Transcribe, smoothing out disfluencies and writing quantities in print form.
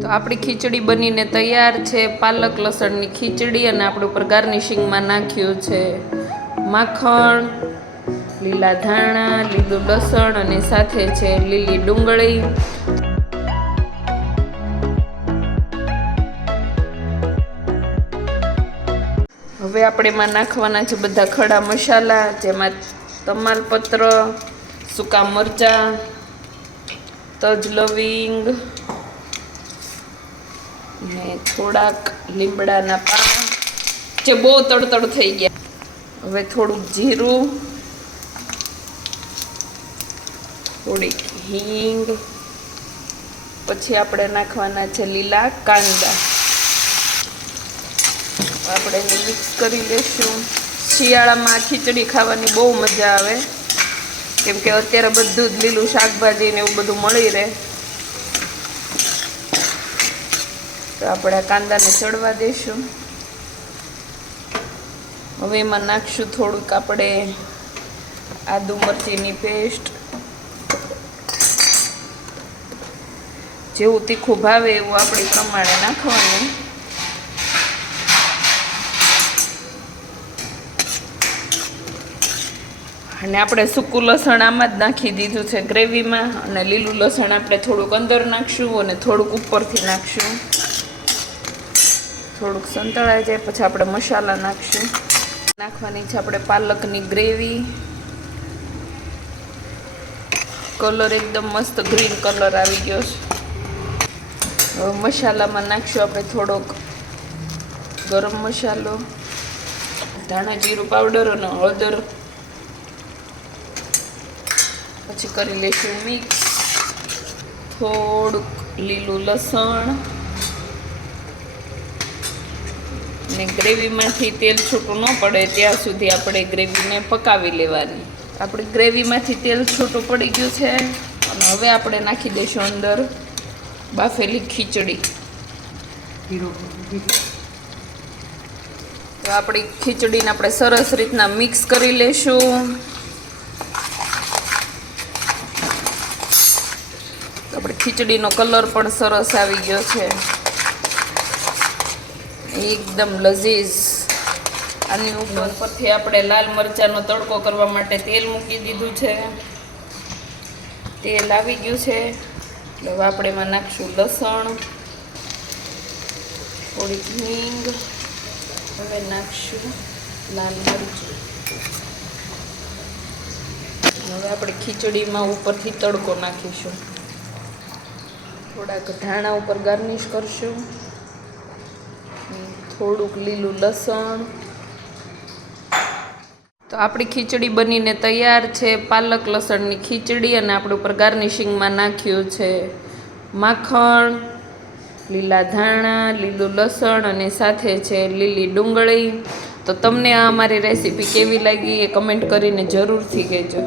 તો આપણી ખીચડી બનીને તૈયાર છે, પાલક લસણની ખીચડી. અને આપણે ઉપર ગાર્નિશિંગમાં નાખ્યું છે માખણ, લીલા ધાણા, લીલું લસણ અને સાથે છે લીલી ડુંગળી. હવે આપણે એમાં નાખવાના છે બધા ખડા મસાલા, જેમાં તમાલપત્ર, સૂકા મરચાં, તજ લવિંગ ને થોડાક લીમડાના પાન, જે બહુ તડતડ થઈ ગયા. હવે થોડુંક જીરું, થોડીક હિંગ, પછી આપણે નાખવાના છે લીલા કાંદા. આપણે એને મિક્સ કરી લઈશું. શિયાળામાં આ ખીચડી ખાવાની બહુ મજા આવે, કેમ કે અત્યારે બધું જ લીલું શાકભાજી ને એવું બધું મળી રહે. તો આપણે આ કાંદાને ચડવા દઈશું. હવે એમાં નાખશું થોડુંક આપણે આદુ મરચીની પેસ્ટ. જેવું તીખું ભાવે એવું આપણે પ્રમાણે નાખવાનું. અને આપણે સૂકું લસણ આમાં જ નાખી દીધું છે ગ્રેવીમાં, અને લીલું લસણ આપણે થોડુંક અંદર નાખશું અને થોડુંક ઉપરથી નાખશું. થોડુંક સંતળાઈ જાય પછી આપણે મસાલા નાખશું. નાખવાની છે આપણે પાલકની ગ્રેવી. કલર એકદમ મસ્ત ગ્રીન કલર આવી ગયો છે. હવે મસાલામાં નાખશું આપણે થોડોક ગરમ મસાલો, ધાણા જીરું પાવડર અને હળદર. પછી કરી લઈશું મિક્સ. થોડુંક લીલું લસણ ને ગ્રેવીમાંથી તેલ છૂટું ન પડે ત્યાં સુધી આપણે ગ્રેવીને પકાવી લેવાની. આપણી ગ્રેવીમાંથી તેલ છૂટું પડી ગયું છે, અને હવે આપણે નાખી દઈશું અંદર બાફેલી ખીચડી. તો આપણી ખીચડીને આપણે સરસ રીતના મિક્સ કરી લઈશું. આપણે ખીચડીનો કલર પણ સરસ આવી ગયો છે, એકદમ લઝીઝ. આની ઉપરથી આપણે લાલ મરચાંનો તડકો કરવા માટે તેલ મૂકી દીધું છે. તેલ આવી ગયું છે, એટલે હવે આપણે એમાં નાખશું લસણ, થોડીક હિંગ. હવે નાખશું લાલ મરચું. હવે આપણે ખીચડીમાં ઉપરથી તડકો નાખીશું. થોડાક ધાણા ઉપર ગાર્નિશ કરશું. થોડુંક લીલું લસણ. તો આપણી ખીચડી બનીને તૈયાર છે, પાલક લસણની ખીચડી. અને આપણે ઉપર ગાર્નિશિંગમાં નાખ્યું છે માખણ, લીલા ધાણા, લીલું લસણ અને સાથે છે લીલી ડુંગળી. તો તમને આ અમારી રેસીપી કેવી લાગી એ કમેન્ટ કરીને જરૂરથી કહેજો.